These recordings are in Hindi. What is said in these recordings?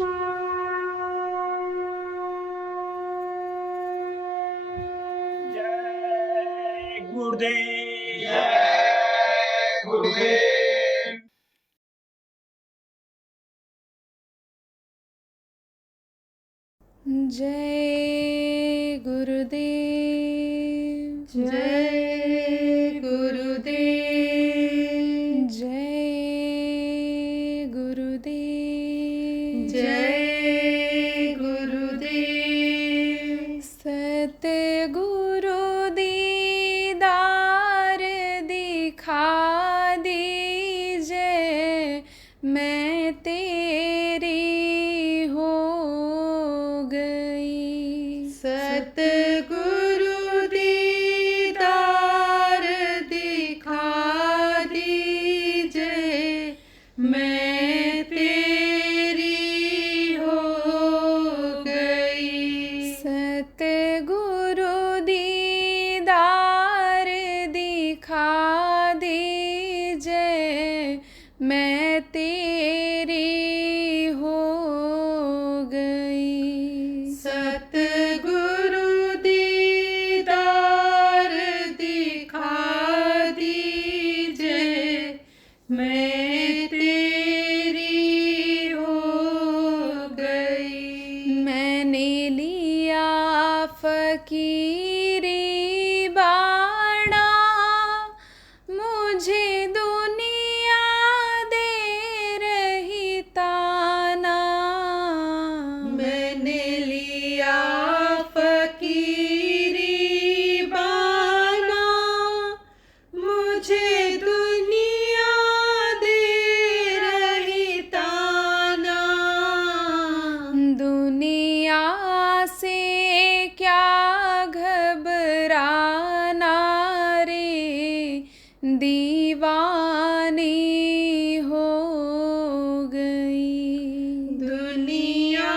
जय गुरुदेव। जय गुरुदेव। जय गुरुदेव। जय गुरुदेव। जय गुरुदेव। जय गुरुदेव। सतगुरु दीदार दिखा दीजिए, मैं तेरी हो गई। सतगुरु दीदार दिखा दीजिए, मैं तेरी हो गई। सतगुरु दीदार दिखा दीजिए, मैं तेरी हो गई। सतगुरु दीदार दिखा दीजिए, मैं तेरी हो गई। मैंने लिया फकीरी बाणा, मुझे दुनिया दे रही ताना। मैंने लिया फकीरी बाना, मुझे दुनिया दे रही ताना। दुनिया से क्या घबराना रे, दीवानी हो गई। दुनिया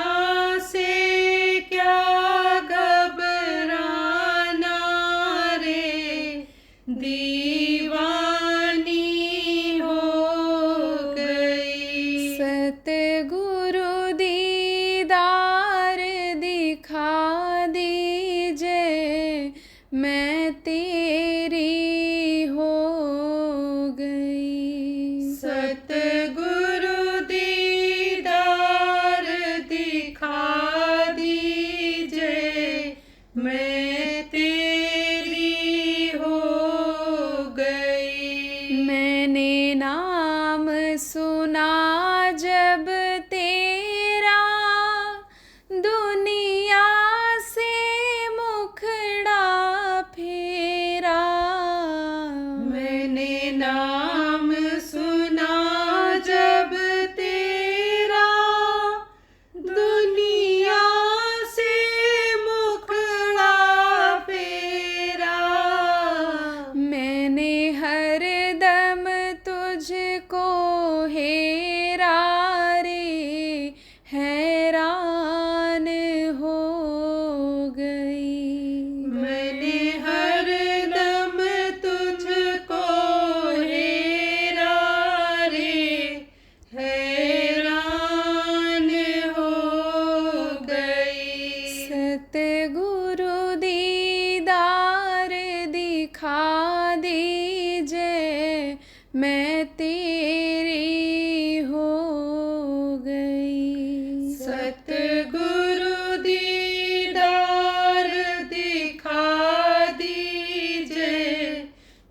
से क्या घबराना रे, दीवानी हो गई। सतगुरु दीदार दिखा दीजिए, मैं तेरी हो गई। सतगुरु दीदार दिखा दीजिए, मैं तेरी हो गई। मैंने नाम सुना जब तेरा, दुनिया से मुखड़ा फेरा। मैंने नाम सुना जब तेरा, दुनिया से मुखड़ा फेरा। मैंने हर दम तुझको हेरा रे, हैरान हो गई। मैंने हर दम तुझको हेरा रे, हैरान हो गई। सतगुरु दीदार दिखा दीजिए, मैं तेरी हो गई। सतगुरु दीदार दिखा दीजिए,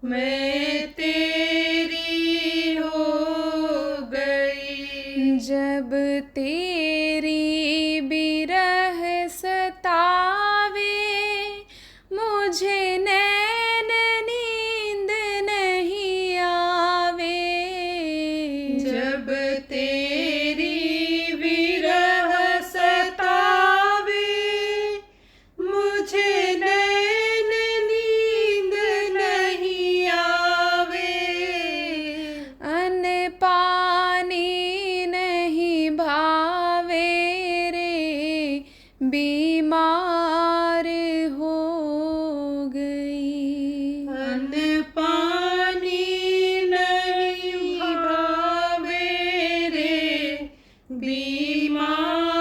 मैं तेरी हो गई। जब तेरी बिरह सतावे, मुझे नैन नींद नहीं आवे। जब तेरी विरह सतावे, मुझे नैन नींद नहीं आवे। अन्न पानी नहीं भावे रे, बीमार हो गई। अन्न पानी नहीं भावे रे, बीमार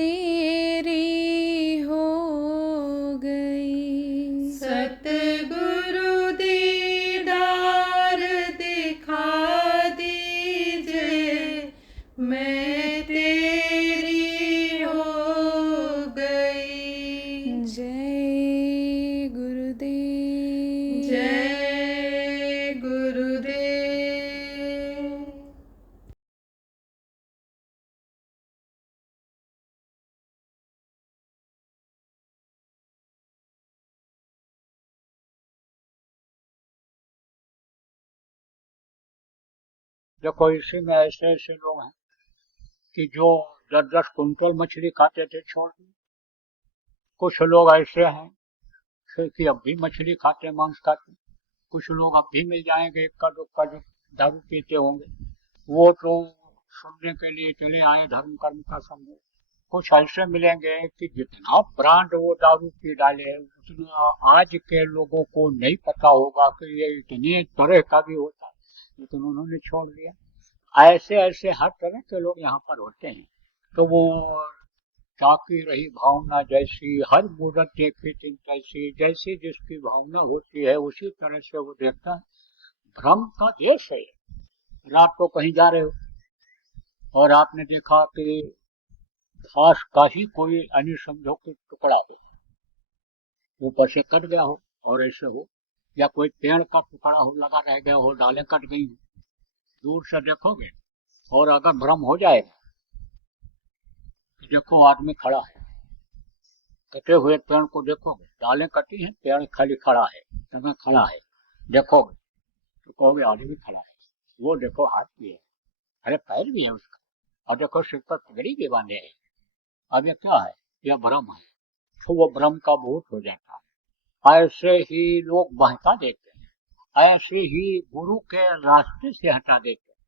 तेरी हो गई। सतगुरु दीदार दिखा दीजिए, मैं तेरी हो गई। जय गुरुदेव। जय गुरुदेव। देखो इसी में ऐसे ऐसे लोग हैं कि जो 10-10 कुंटल मछली खाते थे छोड़ दी। कुछ लोग ऐसे हैं कि अब भी मछली खाते, मांस खाते। कुछ लोग अब भी मिल जाएंगे इक्का दुक्का जो दारू पीते होंगे, वो तो सुनने के लिए चले आए धर्म कर्म का समूह। कुछ ऐसे मिलेंगे कि जितना ब्रांड वो दारू पी डाले उतना आज के लोगों को नहीं पता होगा कि ये इतने तरह का भी होता है, लेकिन उन्होंने छोड़ दिया। ऐसे ऐसे हर तरह के लोग यहाँ पर होते हैं। तो वो ताकि रही भावना जैसी, हर मूरत देखी तीन कैसी, जैसी जिसकी भावना होती है उसी तरह से वो देखता है। भ्रम का देश है। रात को कहीं जा रहे हो और आपने देखा कि घास का ही कोई अन्य समझो कि टुकड़ा हो, ऊपर से कट गया हो और ऐसे हो, या कोई पेड़ का टुकड़ा हो लगा रह गया हो, डालें कट गई हो, दूर से देखोगे और अगर भ्रम हो जाएगा कि देखो आदमी खड़ा है, कटे हुए पेड़ को देखोगे, डालें कटी हैं, पेड़ खाली खड़ा है, तना खड़ा है, देखोगे तो कहोगे आदमी खड़ा है। वो देखो हाथ भी है, अरे पैर भी है उसका, और देखो सिर पर पगड़ी भी बांधे है। अब ये क्या है? यह भ्रम है। तो वो भ्रम का भूत हो जाता है। ऐसे ही लोग बहका देते हैं, ऐसे ही गुरु के रास्ते से हटा देते हैं।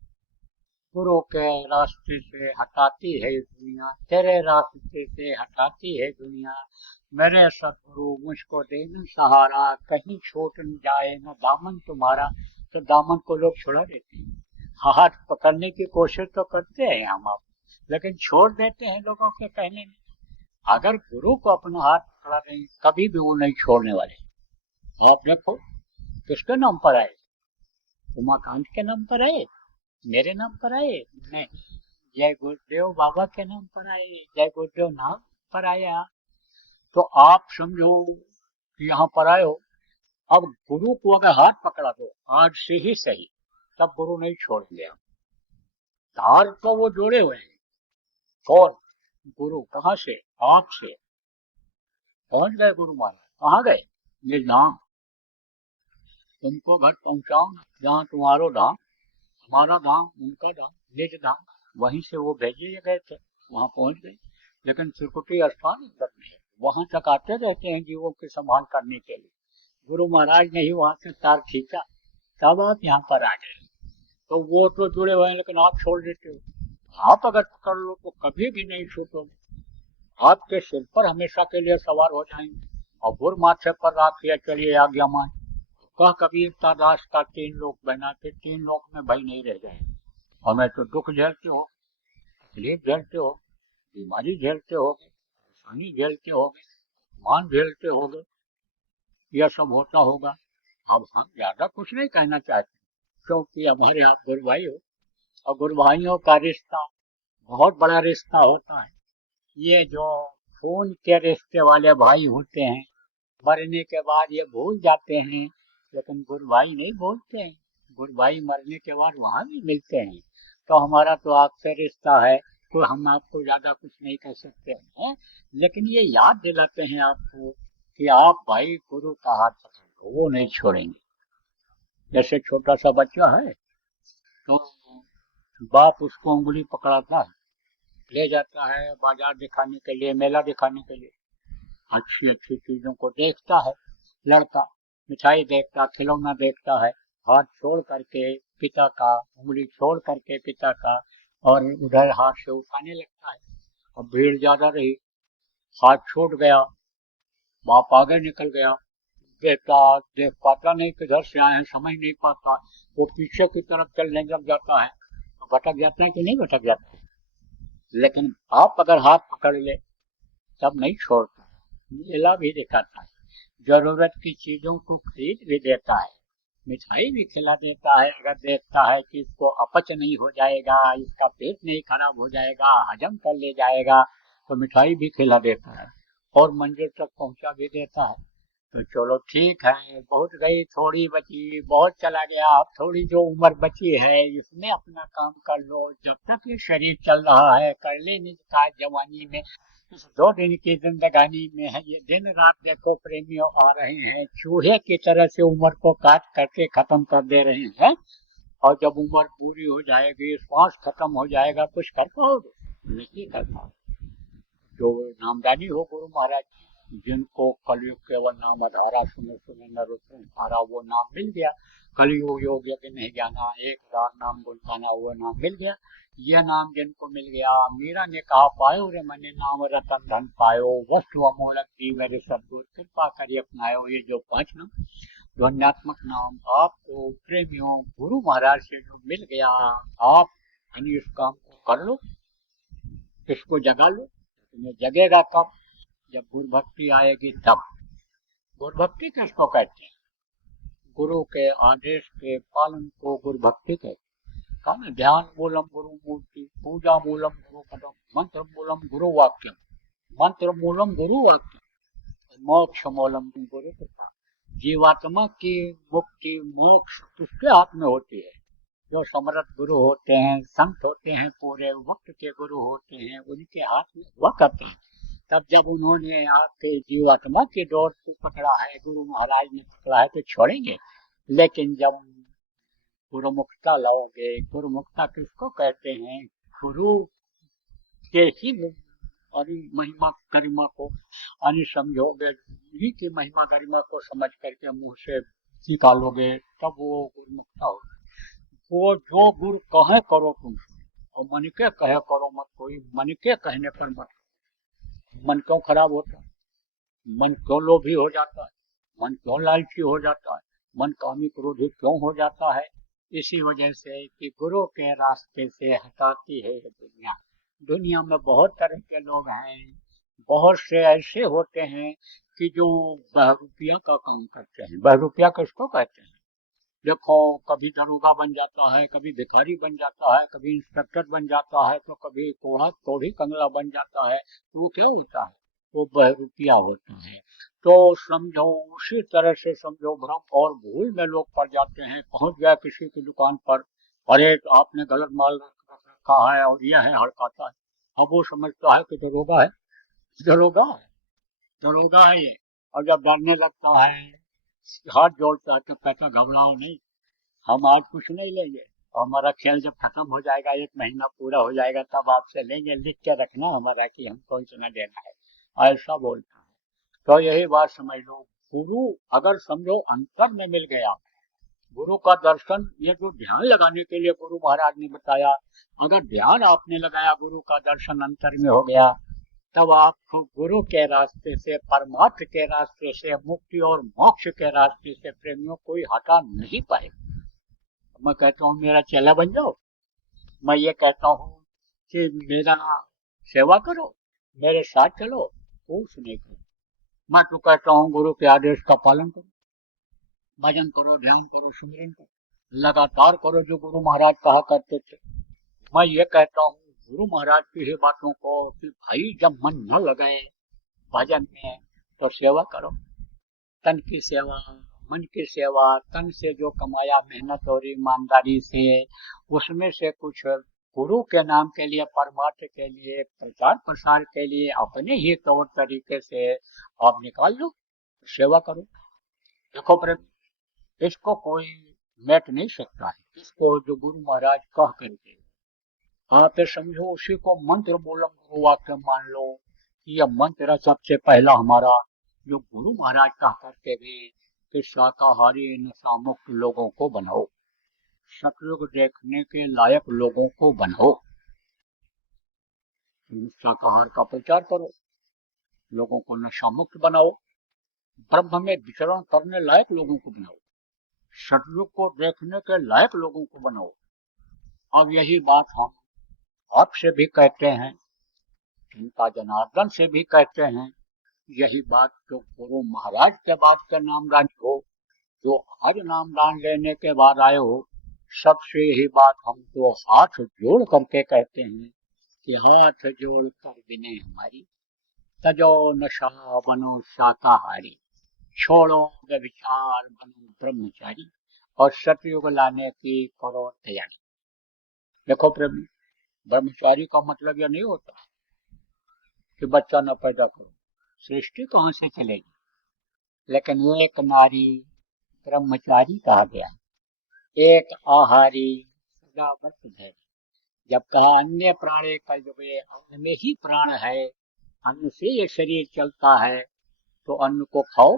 गुरु के रास्ते से हटाती है दुनिया, तेरे रास्ते से हटाती है दुनिया। मेरे सतगुरु मुझको देना सहारा, कहीं छूट न जाए न दामन तुम्हारा। तो दामन को लोग छुड़ा देते हैं, हाथ पकड़ने की कोशिश तो करते हैं हम आप, लेकिन छोड़ देते हैं लोगों के कहने में। अगर गुरु को अपना हाथ पकड़ा नहीं, कभी भी वो नहीं छोड़ने वाले। आप देखो किसके नाम पर आए? उमाकांत के नाम पर आए? मेरे नाम पर आए? नहीं, जय गुरुदेव बाबा के नाम पर आए, जय गुरुदेव नाम पर आया। तो आप समझो कि यहाँ पर आए हो। अब गुरु को अगर हाथ पकड़ा दो आज से ही सही, तब गुरु नहीं छोड़ेंगे हम। तार तो वो जोड़े हुए हैं। कौन? गुरु। कहाँ से? आपसे। पहुंच गए गुरु महाराज, कहाँ गए? निज धाम। तुमको घर पहुंचाओ ना, जहाँ तुम्हारो धाम, हमारा धाम, उनका धाम, निज धाम। वहीं से वो भेजे गए थे, वहां पहुंच गए। लेकिन त्रिकुटी स्थान अंदर में है, वहां तक आते रहते हैं जीवों की संभाल करने के लिए। गुरु महाराज ने ही वहां से तार खींचा, तब आप यहाँ पर आ गए। तो वो तो जुड़े हुए हैं, लेकिन आप छोड़ देते हो। आप अगर पकड़ लो तो कभी भी नहीं छूटोगे, आपके सिर पर हमेशा के लिए सवार हो जाएंगे। और गुरु माथे पर राखिए चलिए आज्ञा मान। कह कबीर दास का 3 लोक बना के 3 लोक में भय नहीं रह जाए। और मैं तो दुख झेलते हो, तकलीफ झेलते हो, बीमारी झेलते हो, परेशानी झेलते हो, मान झेलते होगे, यह सब होता होगा। अब हम ज्यादा कुछ नहीं कहना चाहते, क्योंकि हमारे आप गुरु भाई हो, और गुरु भाइयों का रिश्ता बहुत बड़ा रिश्ता होता है। ये जो खून के रिश्ते वाले भाई होते हैं, मरने के बाद ये भूल जाते हैं, लेकिन गुरु भाई नहीं भूलते हैं। गुरु भाई मरने के बाद वहां भी मिलते हैं। तो हमारा तो आपसे रिश्ता है, तो हम आपको ज्यादा कुछ नहीं कह सकते हैं, लेकिन ये याद दिलाते हैं आपको कि आप भाई गुरु का हाथ पकड़ो, वो नहीं छोड़ेंगे। जैसे छोटा सा बच्चा है तो बाप उसको उंगली पकड़ाता है, ले जाता है बाजार दिखाने के लिए, मेला दिखाने के लिए, अच्छी अच्छी चीजों को देखता है। लड़का मिठाई देखता, खिलौना देखता है, हाथ छोड़ करके पिता का, उंगली छोड़ करके पिता का, और उधर हाथ से उठाने लगता है। अब भीड़ ज्यादा रही, हाथ छूट गया, बाप आगे निकल गया, बेटा देख पाता नहीं किधर से आए हैं, समझ नहीं पाता, वो पीछे की तरफ चलने लग जाता है। तो भटक जाता है कि नहीं भटक जाता है? लेकिन आप अगर हाथ पकड़ ले तब नहीं छोड़ता। मेला भी दिखाता है, जरूरत की चीजों को खरीद भी देता है, मिठाई भी खिला देता है। अगर देखता है कि इसको अपच नहीं हो जाएगा, इसका पेट नहीं खराब हो जाएगा, हजम कर ले जाएगा, तो मिठाई भी खिला देता है और मंजिल तक पहुंचा भी देता है। तो चलो ठीक है, बहुत गई, थोड़ी बची, बहुत चला गया, अब थोड़ी जो उम्र बची है इसमें अपना काम कर लो, जब तक ये शरीर चल रहा है कर लेने का। जवानी में इस 2 दिन की जिंदगानी में है, ये दिन रात देखो प्रेमियों आ रहे हैं, चूहे की तरह से उम्र को काट करके खत्म कर दे रहे हैं। और जब उम्र पूरी हो जाएगी, श्वास खत्म हो जाएगा, कुछ कर पाओगे? नहीं कर पाओगे। जो नामदानी हो गुरु महाराज, जिनको कलयुग केवल नाम आधारा, सुने सुने नर धारा, वो नाम मिल गया। कलयुग योग यज्ञ नहीं जाना, 1000 नाम गुण गाना, वो नाम मिल गया। यह नाम जिनको मिल गया, मीरा ने कहा पायो रे मने नाम रतन धन पायो, वस्तु अमोलक दी मेरे सदगुरु कृपा करिए अपनायो। ये जो 5 नाम ध्वन्यात्मक नाम आपको प्रेमियों गुरु महाराज से जो मिल गया, आप यानी इस काम को कर लो, इसको जगा लो। तुम्हें जगेगा कब? जब गुरु भक्ति आएगी तब। गुरु भक्ति किसको कहते हैं? गुरु के आदेश के पालन को गुरु भक्ति कहते हैं। कहा ना, ध्यान मूलम गुरु मूर्ति, पूजा मूलम गुरु पदम, मंत्र मूलम गुरु वाक्यम, मंत्र मूलम गुरु वाक्यम, मोक्ष मूलम गुरु कृपा। जीवात्मा की मुक्ति मोक्ष किसके हाथ में होती है? जो समर्थ गुरु होते हैं, संत होते हैं, पूरे वक्त के गुरु होते हैं, उनके हाथ में हुआ करता है। तब जब उन्होंने आपके जीवात्मा की डोर को पकड़ा है, गुरु महाराज ने पकड़ा है, तो छोड़ेंगे। लेकिन जब गुरुमुखता लाओगे, गुरुमुखता किसको कहते हैं? गुरु के ही महिमा गरिमा को यानी समझोगे, उन्हीं की महिमा गरिमा को समझ करके मुंह से निकालोगे, तब वो गुरुमुखता होगी। वो जो गुरु कहे करो तुम, और मन के कहे करो मत, कोई मन के कहने पर मत। मन क्यों खराब होता है? मन क्यों लोभी हो जाता है? मन क्यों लालची हो जाता है? मन कामी क्रोधी क्यों हो जाता है? इसी वजह से कि गुरु के रास्ते से हटाती है ये दुनिया। दुनिया में बहुत तरह के लोग हैं, बहुत से ऐसे होते हैं कि जो बहरूपिया का काम करते हैं। बहरूपिया किसको कहते हैं? देखो, कभी दरोगा बन जाता है, कभी भिखारी बन जाता है, कभी इंस्पेक्टर बन जाता है, तो कभी कोढ़ी कंगला बन जाता है। तो वो क्या होता है? वो बहरूपिया होता है। तो समझो, उसी तरह से समझो, भ्रम और भूल में लोग पड़ जाते हैं। पहुंच गया किसी की दुकान पर, अरे आपने गलत माल रखा है और यह है, हड़काता है। अब वो समझता है कि दरोगा है, दरोगा है, दरोगा है ये। और जब डरने लगता है, हाथ जोड़ता है, तब कहता घबराओ नहीं, हम आज कुछ नहीं लेंगे, हमारा खेल जब खत्म हो जाएगा, 1 महीना पूरा हो जाएगा, तब आपसे लेंगे, लिख के रखना हमारा कि हमको इतना देना है। ऐसा बोलता है। तो यही बात समझ लो, गुरु अगर समझो अंतर में मिल गया, गुरु का दर्शन, ये जो ध्यान लगाने के लिए गुरु महाराज ने बताया, अगर ध्यान आपने लगाया, गुरु का दर्शन अंतर में हो गया, तब आपको गुरु के रास्ते से, परमार्थ के रास्ते से, मुक्ति और मोक्ष के रास्ते से प्रेमियों कोई हटा नहीं पाएगा। मैं कहता हूँ मेरा चेला बन जाओ, मैं ये कहता हूँ कि मेरा सेवा करो, मेरे साथ चलो, कुछ नहीं करो। मैं तो कहता हूँ गुरु के आदेश का पालन करो, भजन करो, ध्यान करो, सुमिरन करो, लगातार करो जो गुरु महाराज कहा करते थे। मैं ये कहता हूँ गुरु महाराज की ही बातों को कि भाई जब मन न लगे भजन में तो सेवा करो। तन की सेवा, मन की सेवा, तन से जो कमाया मेहनत और ईमानदारी से, उसमें से कुछ गुरु के नाम के लिए, परमार्थ के लिए, प्रचार प्रसार के लिए अपने ही तौर तरीके से आप निकाल लो, सेवा करो। देखो प्रेम, इसको कोई मेट नहीं सकता है, इसको जो गुरु महाराज कह करके आप समझो, उसी को मंत्र मूलम गुरु वाक्य मान लो। यह मंत्र सबसे पहला हमारा, जो गुरु महाराज कह करके भी कि शाकाहारी नशा मुक्त लोगों को बनाओ, सतयुग देखने के लायक लोगों को बनाओ, शाकाहार का प्रचार करो, लोगों को नशा मुक्त बनाओ, ब्रह्म में विचरण करने लायक लोगों को बनाओ, सतयुग को देखने के लायक लोगों को बनाओ। अब यही बात हम आपसे भी कहते हैं चिंता जनार्दन से भी कहते हैं। यही बात जो गुरु महाराज के बाद के नामदानी हो, जो आज नामदान लेने के बाद आए हो, सबसे यही बात हम तो हाथ जोड़ करके कहते हैं कि हाथ जोड़ कर विनय हमारी, तजो नशा बनो शाकाहारी, छोड़ो व्यभिचार बनो ब्रह्मचारी, और सतयुग लाने की करो तैयारी। देखो प्रेम, ब्रह्मचारी का मतलब यह नहीं होता कि बच्चा न पैदा करो, सृष्टि कहाँ से चलेगी। लेकिन एक नारी ब्रह्मचारी कहा गया, एक आहारी सदा व्रत धरे। जब कहा अन्य प्राणे कल्पे, अन्न में ही प्राण है, अन्न से ये शरीर चलता है, तो अन्न को खाओ,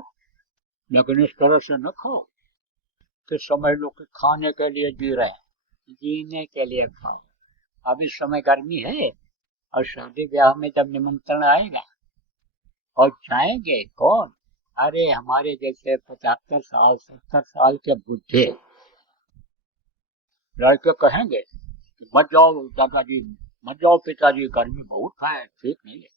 लेकिन इस तरह से न खाओ कि समझ लो कि खाने के लिए जी रहे हैं, जीने के लिए खाओ। अब इस समय गर्मी है, और शादी ब्याह में जब निमंत्रण आएगा और जाएंगे कौन? अरे हमारे जैसे 75 साल 70 साल के बुढ़े लड़के कहेंगे कि मत जाओ दादाजी, मत जाओ पिताजी, गर्मी बहुत है, ठीक नहीं है।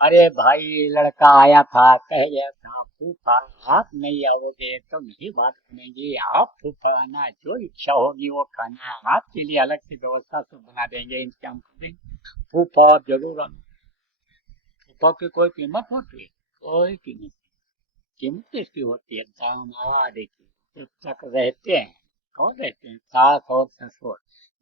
अरे भाई, लड़का आया था, कह गया था फूफा आप नहीं आओगे तो नहीं बात सुनेंगे, आप फूफा आना, जो इच्छा होगी वो खाना, आपके लिए अलग से व्यवस्था सब बना देंगे, इंतजाम कर देंगे, फूफा आप जरूर आना। फूफा की कोई कीमत होती है? कोई कीमत, कीमत किसकी होती है? दामाद की। जब तक रहते हैं, कौन रहते हैं? सास और ससुर,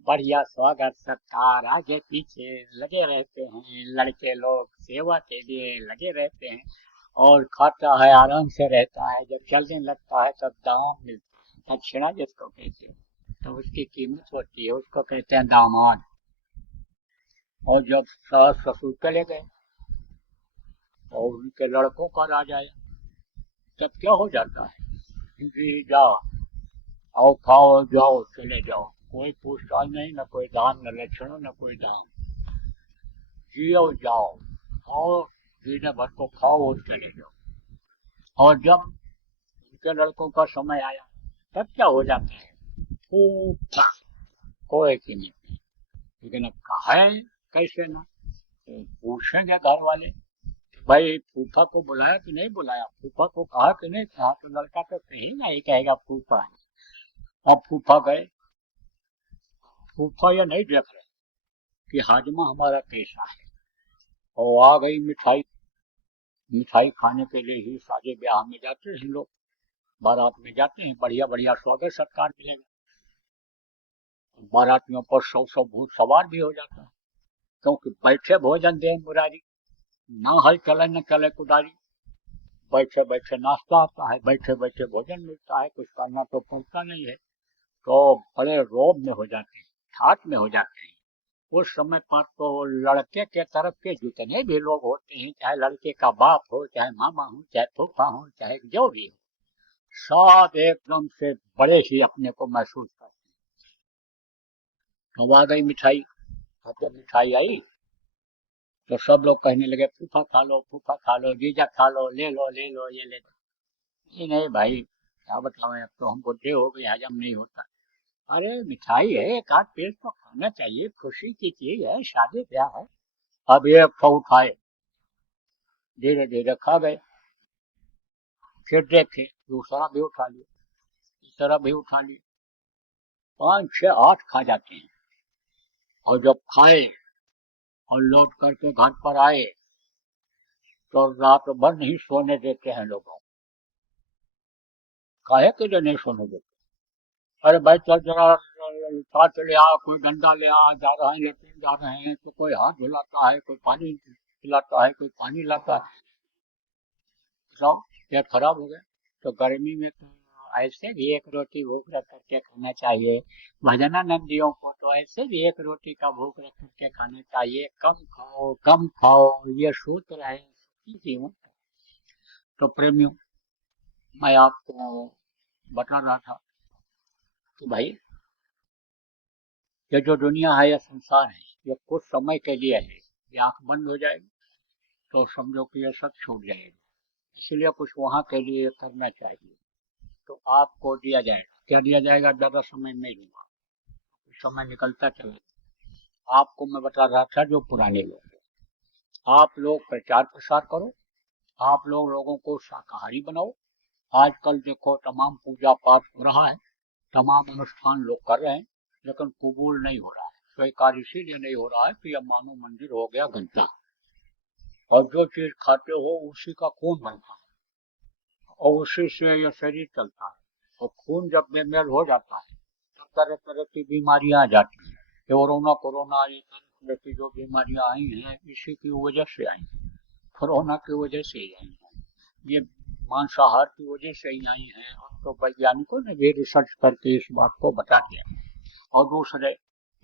बढ़िया स्वागत सत्कार, आगे पीछे लगे रहते हैं, लड़के लोग सेवा के लिए लगे रहते हैं, और खाता है, आराम से रहता है। जब चलने लगता है तब दाम मिलता है, दक्षिणा जिसको कहते हैं, तो उसकी कीमत होती है, उसको कहते हैं दामाद। और जब सास ससुर चले गए और उनके लड़कों का राज आया, तब क्या हो जाता है? जी जाओ, आओ खाओ जाओ चले जाओ, कोई पूछताछ नहीं, न कोई दान न लक्षण न कोई दान, जियो जाओ, और जीने भर को खाओ और चले जाओ। और जब उनके लड़कों का समय आया, तब क्या हो जाता है? फूफा, कोई कीमत नहीं। लेकिन अब कहा है कैसे ना, तो पूछेंगे घर वाले, भाई फूफा को बुलाया कि नहीं बुलाया, फूफा को कहा कि नहीं कहा, तो लड़का तो कहीं नहीं कहेगा फूफा है। अब फूफा गए, फूफा ये नहीं देख रहे कि हाजमा हमारा कैसा है, और आ गई मिठाई। मिठाई खाने के लिए ही शादी ब्याह में जाते हैं लोग, बारात में जाते हैं, बढ़िया बढ़िया स्वागत सत्कार मिलेगा, बारातियों पर 100 भूत सवार भी हो जाता है, क्योंकि बैठे भोजन दे मुरारी, ना हल चले न चले कुदारी, बैठे बैठे नाश्ता आता है, बैठे बैठे भोजन मिलता है, कुछ करना तो पड़ता नहीं है, तो बड़े रोब में हो जाते हैं, ठाट में हो जाते हैं। उस समय पर तो लड़के के तरफ के जितने भी लोग होते हैं, चाहे लड़के का बाप हो, चाहे मामा हो, चाहे फूफा हो, चाहे जो भी हो, सब एकदम से बड़े ही अपने को महसूस करते हैं। तो आ गई मिठाई, अब जब मिठाई आई तो सब लोग कहने लगे फूफा खा लो, फूफा खा लो, जीजा खा लो, ले लो ले लो, ये ले लो। नहीं नहीं भाई, क्या बताओ, अब तो हम बुढ़े हो गए, हजम नहीं होता। अरे मिठाई है, एक आध पीस तो खाना चाहिए, खुशी की चीज है, शादी ब्याह है। अब एक तो उठाए, धीरे धीरे खा गए, फिर देखे दूसरा भी उठा लिया, तीसरा भी उठा लिया, 5 6 8 खा जाते हैं। और जब खाए और लौट करके घर पर आए, तो रात भर नहीं सोने देते हैं लोगों को। काहे के लिए नहीं सोने देते? अरे भाई चल जरा साथ ले आ, कोई डंडा ले आ, जा रहे हैं लेटरिन जा रहे हैं, तो कोई हाथ धुलाता है, कोई पानी पिलाता है, कोई पानी लाता है। सब पेट खराब हो गया। तो गर्मी में तो ऐसे भी एक रोटी भूख रख करके खाना चाहिए, भजनानंदियों को तो ऐसे भी एक रोटी का भूख रख करके खाना चाहिए, कम खाओ कम खाओ, ये सूत्र है जीवन। तो प्रेमियों, मैं आपको बता रहा था कि भाई ये जो दुनिया है, ये संसार है, ये कुछ समय के लिए है, ये आंख बंद हो जाएगी तो समझो कि ये सब छूट जाएगा, इसलिए कुछ वहां के लिए करना चाहिए। तो आपको दिया जाएगा, क्या दिया जाएगा? ज्यादा समय नहीं लूंगा, समय निकलता चला। आपको मैं बता रहा था जो पुराने लोग हैं, आप लोग प्रचार प्रसार करो, आप लोग लोगों को शाकाहारी बनाओ। आजकल देखो तमाम पूजा पाठ हो रहा है, तमाम अनुष्ठान लोग कर रहे हैं, लेकिन कबूल नहीं हो रहा है। स्वीकार इसीलिए नहीं हो रहा है कि अब मानो मंदिर हो गया गंदा, और जो चीज खाते हो उसी का खून बनता है और उसी से ये शरीर चलता है। और खून जब बेमेल हो जाता है तब तरह तरह की बीमारियां आ जाती हैं। कोरोना कोरोना ये तरह तरह की जो बीमारियां आई हैं इसी की वजह से आई हैं, कोरोना की वजह से ही आई हैं, ये मांसाहार की वजह से ही आई हैं। अब तो वैज्ञानिकों ने भी रिसर्च करके इस बात को बता दिया। और दूसरे,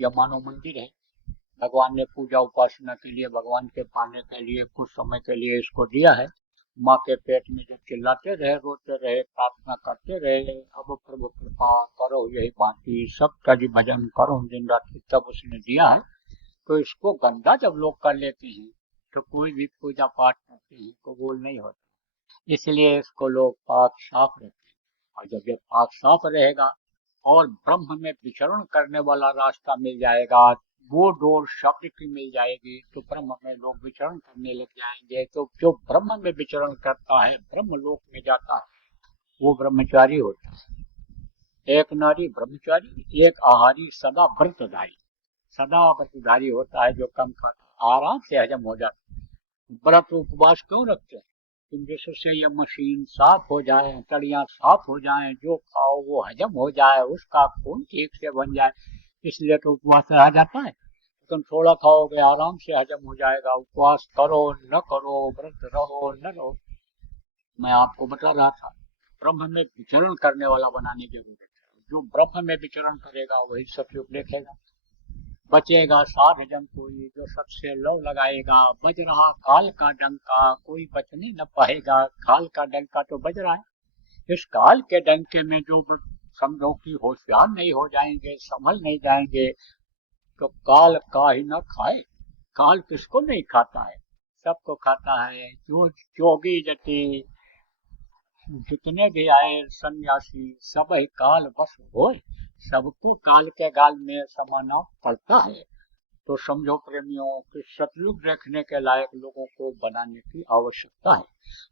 यह मानव मंदिर है, भगवान ने पूजा उपासना के लिए, भगवान के पाने के लिए कुछ समय के लिए इसको दिया है। माँ के पेट में जब चिल्लाते रहे, रोते रहे, प्रार्थना करते रहे, अब प्रभु कृपा करो, यही बाकी सबका जी भजन करो दिन रात, तब उसने दिया है। तो इसको गंदा जब लोग कर लेते हैं तो कोई भी पूजा पाठ करते हैं कबूल नहीं होता। इसलिए इसको लोग पाक साफ रखते हैं। और जब ये पाक साफ रहेगा और ब्रह्म में विचरण करने वाला रास्ता मिल जाएगा, वो डोर शब्द की मिल जाएगी, तो ब्रह्म में लोग विचरण करने लग जाएंगे। तो जो ब्रह्म में विचरण करता है, ब्रह्म लोक में जाता है, वो ब्रह्मचारी होता है। एक नारी ब्रह्मचारी, एक आहारी सदा व्रतधारी। सदा व्रतधारी होता है जो कम खाता है, आराम से हजम हो जाता है। व्रत उपवास क्यों रखते हैं? कि जिससे ये मशीन साफ हो जाए, तड़ियाँ साफ हो जाएं, जो खाओ वो हजम हो जाए, उसका खून ठीक से बन जाए, इसलिए तो उपवास रहा जाता है। लेकिन थोड़ा खाओगे आराम से हजम हो जाएगा। उपवास करो न करो, व्रत रहो न रहो, मैं आपको बता रहा था, ब्रह्म में विचरण करने वाला बनाने की जरूरत है। जो ब्रह्म में विचरण करेगा वही सतयुग देखेगा। बचेगा साध जन कोई, जो सबसे लव लगाएगा। बज रहा काल का डंका, कोई बचने न पाएगा। काल का डंका तो बज रहा है, इस काल के डंके में जो समझो कि होशियार नहीं हो जाएंगे, संभल नहीं जाएंगे, तो काल का ही न खाए। काल किसको नहीं खाता है? सबको खाता है। जो जोगी जति जितने भी आए सन्यासी, सब ही काल बस होए, सबको काल के गाल में समाना पड़ता है। तो समझो प्रेमियों कि सतयुग देखने के लायक लोगों को बनाने की आवश्यकता है।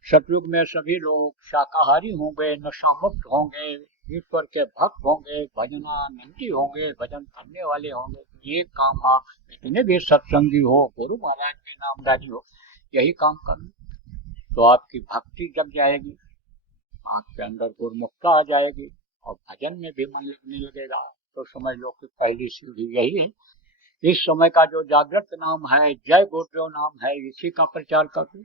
सतयुग में सभी लोग शाकाहारी होंगे, नशा मुक्त होंगे, ईश्वर के भक्त होंगे, भजनानंदी होंगे, भजन करने वाले होंगे। ये काम आप जितने भी सत्संगी हो, गुरु महाराज के नामदारी हो, यही काम करना, तो आपकी भक्ति जग जाएगी, आपके अंदर गुरमुखता आ जाएगी और भजन में भी मन लगने लगेगा। तो समझ लो कि पहली सीढ़ी यही है। इस समय का जो जागृत नाम है, जय गुरुदेव नाम है, इसी का प्रचार कर दो,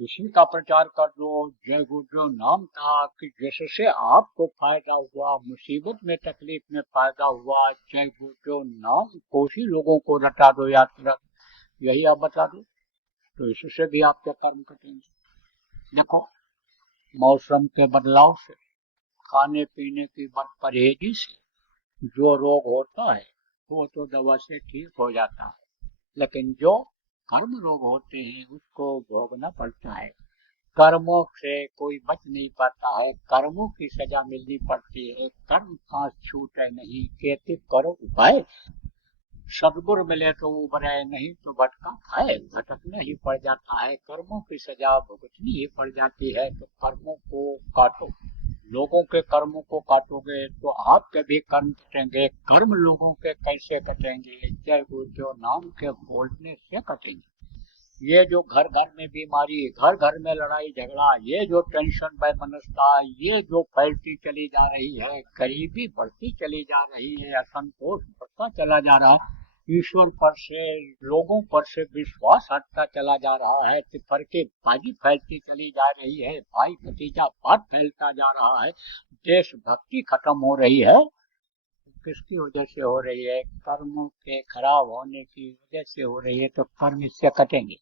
इसी का प्रचार कर दो। जय गुरुदेव नाम का कि जिससे आपको फायदा हुआ, मुसीबत में तकलीफ में फायदा हुआ, जय गुरुदेव नाम को ही लोगों को रटा दो, याद करा दो, यही आप बता दो, तो इससे भी आपके कर्म कटेंगे। देखो, मौसम के बदलाव से, खाने पीने की परहेजी से जो रोग होता है वो तो दवा से ठीक हो जाता है, लेकिन जो कर्म रोग होते हैं उसको भोगना पड़ता है। कर्मों से कोई बच नहीं पाता है, कर्मों की सजा मिलनी पड़ती है। कर्म का छूटे नहीं, कहते करो उपाय, सदगुरु मिले तो उबरे, नहीं तो भटका खाए। भटकने ही पड़ जाता है, कर्मों की सजा भुगतनी ही पड़ जाती है। तो कर्मों को काटो, लोगों के कर्मों को काटोगे तो आपके भी कर्म कटेंगे। कर्म लोगों के कैसे कटेंगे? जय गुरुदेव नाम के बोलने से कटेंगे। ये जो घर घर में बीमारी, घर घर में लड़ाई झगड़ा, ये जो टेंशन वैमनस्यता, ये जो फैलती चली जा रही है, गरीबी बढ़ती चली जा रही है, असंतोष बढ़ता चला जा रहा है, ईश्वर पर से, लोगों पर से विश्वास हटता चला जा रहा है, फर्केबाजी फैलती चली जा रही है, भाई भतीजा बात फैलता जा रहा है, देशभक्ति खत्म हो रही है। किसकी वजह से हो रही है? कर्मों के खराब होने की वजह से हो रही है। तो कर्म इससे कटेंगे,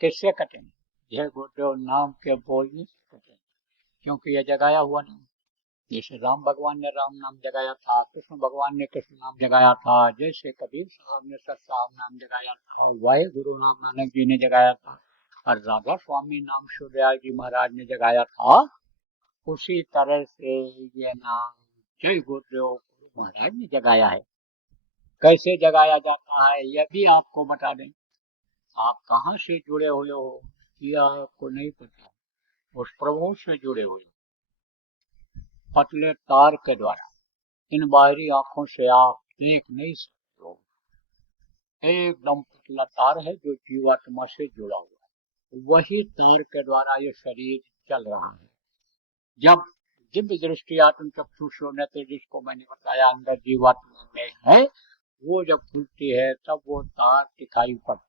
किससे कटेंगे? जय गुरुदेव नाम के बोलने से कटेंगे, क्योंकि यह जगाया हुआ नाम। जैसे राम भगवान ने राम नाम जगाया था, कृष्ण भगवान ने कृष्ण नाम जगाया था, जैसे कबीर साहब ने सत साहब नाम जगाया था, वाहे गुरु नाम नानक जी ने जगाया था, और राधा स्वामी नाम सूर्यदयाल जी महाराज ने जगाया था, उसी तरह से ये नाम जय गुरुदेव गुरु महाराज ने जगाया है। कैसे जगाया जाता है यह भी आपको बता दें। आप कहाँ से जुड़े हुए हो ये आपको नहीं पता। उस प्रभु से जुड़े हुए हो पतले तार के द्वारा। इन बाहरी आंखों से आप देख नहीं सकते हो। एकदम पतला तार है जो जीवात्मा से जुड़ा हुआ है। वही तार के द्वारा ये शरीर चल रहा है। जब दिव्य दृष्टि आत्म चक्षुषो नेत्र जिसको मैंने बताया अंदर जीवात्मा में है, वो जब खुलती है तब वो तार दिखाई पड़ती है।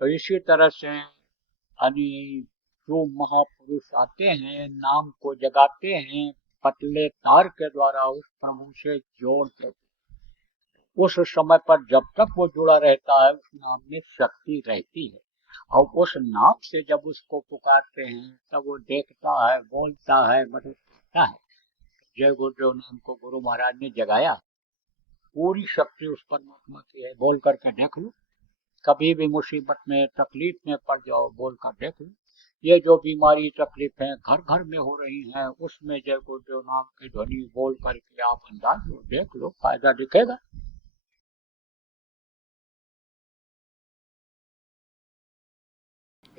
तो इसी तरह से यानी जो महापुरुष आते हैं, नाम को जगाते हैं, पतले तार के द्वारा उस प्रभु से जोड़ते हैं। उस समय पर जब तक वो जुड़ा रहता है उस नाम में शक्ति रहती है, और उस नाम से जब उसको पुकारते हैं तब वो देखता है, बोलता है, मदद करता है। जय गुरुदेव नाम को गुरु महाराज ने जगाया, पूरी शक्ति उस परमात्मा की है। बोल करके देख लो, कभी भी मुसीबत में तकलीफ में पड़ जाओ, बोल कर देख लो। ये जो बीमारी तकलीफ है घर घर में हो रही है, उसमें जय गुरुदेव नाम की ध्वनि बोल करके आप अंदाज लो, देख लो, फायदा दिखेगा।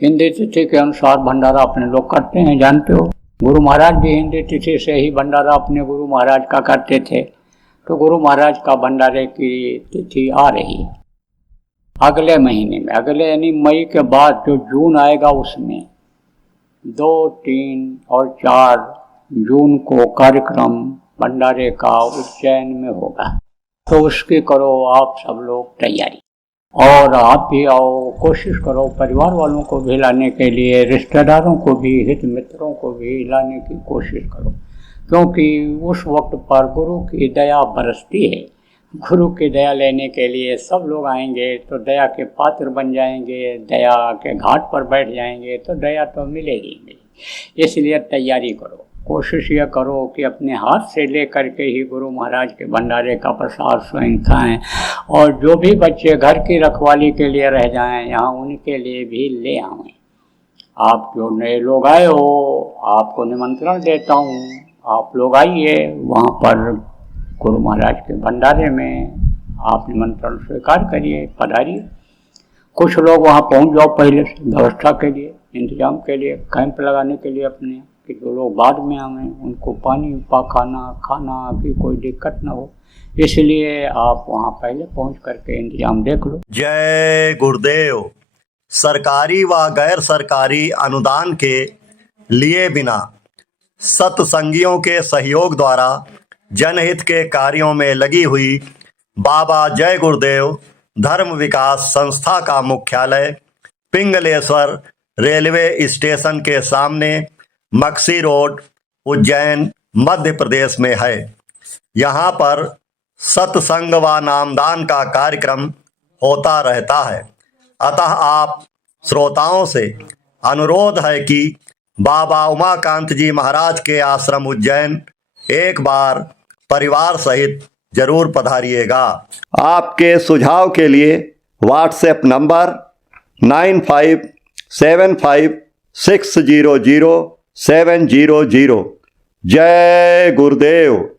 हिंदी तिथि के अनुसार भंडारा अपने लोग करते हैं, जानते हो। गुरु महाराज भी हिंदी तिथि से ही भंडारा अपने गुरु महाराज का करते थे। तो गुरु महाराज का भंडारे की तिथि आ रही है अगले महीने में, अगले यानी मई के बाद जो जून आएगा उसमें 2, 3 और 4 जून को कार्यक्रम भंडारे का उज्जैन में होगा। तो उसकी करो आप सब लोग तैयारी, और आप भी आओ, कोशिश करो परिवार वालों को भी लाने के लिए, रिश्तेदारों को भी, हित मित्रों को भी लाने की कोशिश करो, क्योंकि उस वक्त पर गुरु की दया बरसती है। गुरु की दया लेने के लिए सब लोग आएंगे तो दया के पात्र बन जाएंगे, दया के घाट पर बैठ जाएंगे तो दया तो मिलेगी मिलेगी। इसलिए तैयारी करो, कोशिश यह करो कि अपने हाथ से ले करके ही गुरु महाराज के भंडारे का प्रसाद स्वयं खाएं, और जो भी बच्चे घर की रखवाली के लिए रह जाएं यहाँ उनके लिए भी ले आएं। आप जो नए लोग आए हो आपको निमंत्रण देता हूँ, आप लोग आइए वहाँ पर गुरु महाराज के भंडारे में, आप निमंत्रण स्वीकार करिए, पधारिए। कुछ लोग वहाँ पहुँच जाओ पहले से, व्यवस्था के लिए, इंतजाम के लिए, कैंप लगाने के लिए अपने, कि जो लोग बाद में आवें उनको पानी पाखाना खाना की कोई दिक्कत ना हो, इसलिए आप वहाँ पहले पहुँच करके इंतजाम देख लो। जय गुरुदेव। सरकारी व गैर सरकारी अनुदान के लिए बिना सत्संगियों के सहयोग द्वारा जनहित के कार्यों में लगी हुई बाबा जय गुरुदेव धर्म विकास संस्था का मुख्यालय पिंगलेश्वर रेलवे स्टेशन के सामने मक्सी रोड उज्जैन मध्य प्रदेश में है। यहाँ पर सत्संग व नामदान का कार्यक्रम होता रहता है। अतः आप श्रोताओं से अनुरोध है कि बाबा उमाकांत जी महाराज के आश्रम उज्जैन एक बार परिवार सहित जरूर पधारिएगा। आपके सुझाव के लिए व्हाट्सएप नंबर 9575600700। जय गुरुदेव।